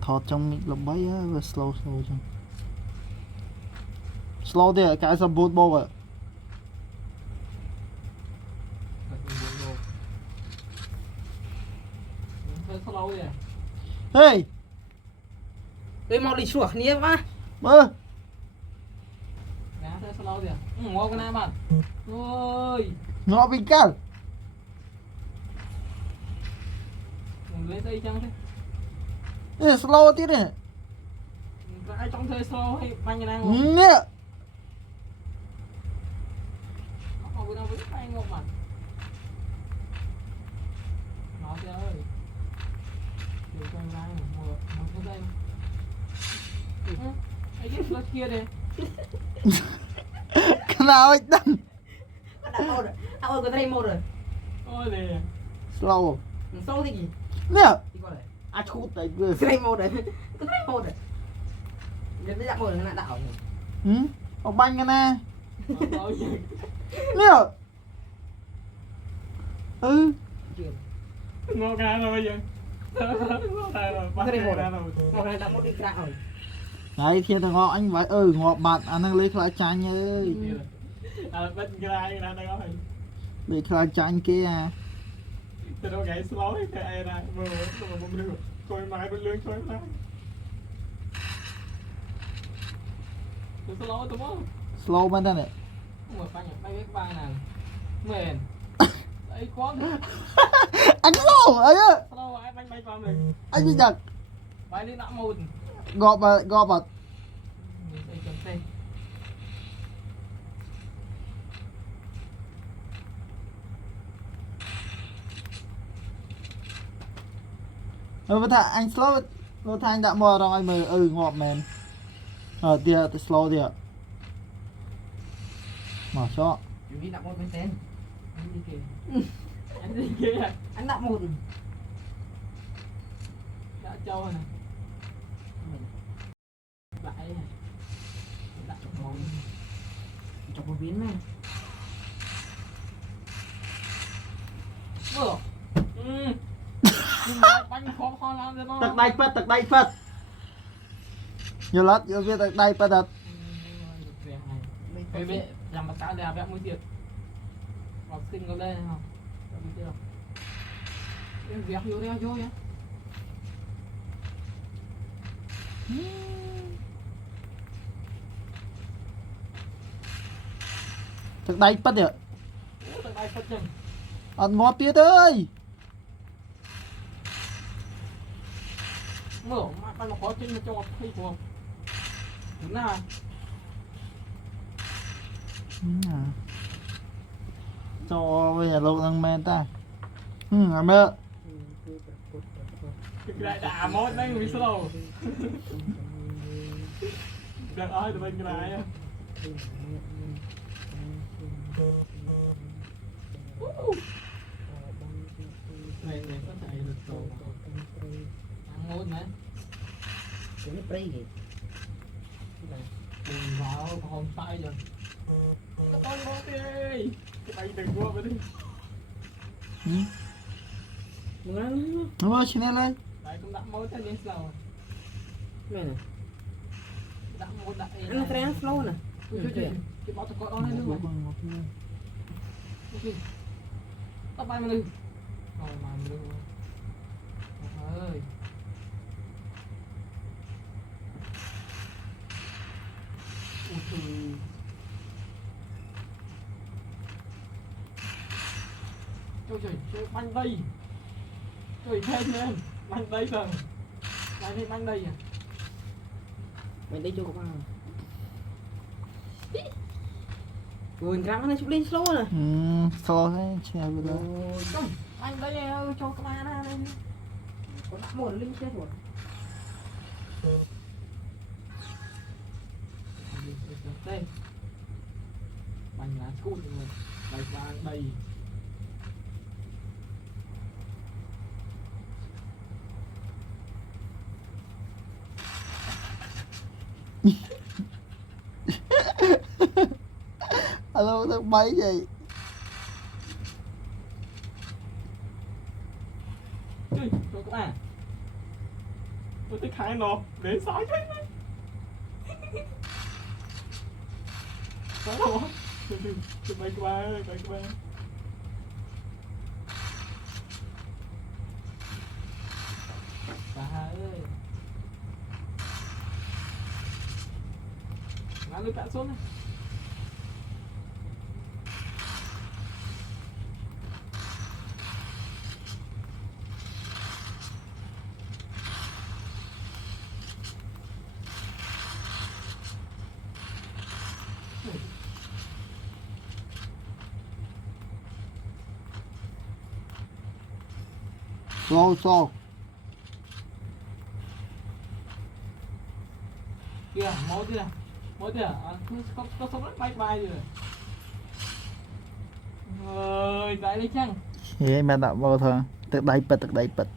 thọt trong mình là bấy á và slow trong slow thì cái sập bút bô ạ hey Ê mau đi xuống nhé má. mơ Nè thế slow kìa. Ngó cái nào bạn. Ôi. ngọ bình cao Lấy dây chăng thế. ê slow tí này Ai trong thế slow hay banh cái nào. nhẹ Mau cái nào với banh ngọc bạn. Nó kìa ơi. Để cho em này một phút đây. Ấy cái flash kia đây. cái nào anh đăng Đã một rồi. Ôi có đây một rồi. Ôi để. slow Slow thì gì? nè Thì có đấy. à chút tay vừa Cái đây một rồi. Cái đây một rồi. Để đã một rồi nó đảo. ông banh cái nè nè Ngô ca rồi bây giờ. Cái đây một rồi. Một này đã một đi ra rồi. đấy thì thằng ngọ anh phải ngọ bạn anh đang lấy khai chanh ơi Bên cái ra đây rồi. lấy khai chanh kia à Từ đâu gãy slow thì ai ra vừa mà bông lương coi mai bên lương coi mai. Từ slow tụi nó. slow bên đây này Một bánh nhập bay biết ba nè. Mền. Đấy quá thế. anh slow ấy á Slow ai bánh bay qua mình. anh bị giật Bay đi nặng mùn. gọp vào Đây chấm tên. với thà anh slow với thà anh đã mò rồi anh mới ngọt mền tia slow tia mà cho Chú đi nặng mùn bên tên. Anh đi kìa. Anh đi kìa. Anh nặng mùn. Đã trâu rồi nè. Lại đặt món chọc một viên này vừa nhưng mà bánh khó khó lắm cho nó tật đay phật nhiều lắm nhiều viên tật đay phật thật bây giờ làm bát cá đẹp mới tiệt học sinh có đây không chưa em việc vô đây vô nhá tật đay phật vậy tận đây phát chân ăn ngọt tiết ơi mở mà bánh nó khó chân cho ngọt hay không đúng nào cho bây giờ lâu đang men ta làm mơ lại đã mốt đấy vì sao được ơi tụi mình cái này này có thể được đồ ăn ngon đấy cái nó prey gì đừng vào không sai rồi các con bó đi cái bay đừng qua bên đi đúng rồi xin lên đây đấy cũng đã mối cho nên sao này này đã mối đã anh nó slow nè cái bao tao có đó nữa mà tao bay mà đi rồi mà đi ơi trời banh đây trời thêm lên banh đây rồi banh đây à banh đây cho các bạn rồi răng nó chụp lên slow nè slow thế chèo vừa đó không banh đây cho các bạn đây có đã một linh chết rồi đây banh lá cút rồi banh đây alo tao mấy vậy cho các bạn tôi thích khai nó để sói cái này sói đâu á tụi bay qua bà ơi ngã lưới cạn xuống này Slow. kìa máu kìa có sống rất bay rồi ơi tại đây chăng Vậy mà đã bao thôi. Tự đáy bật.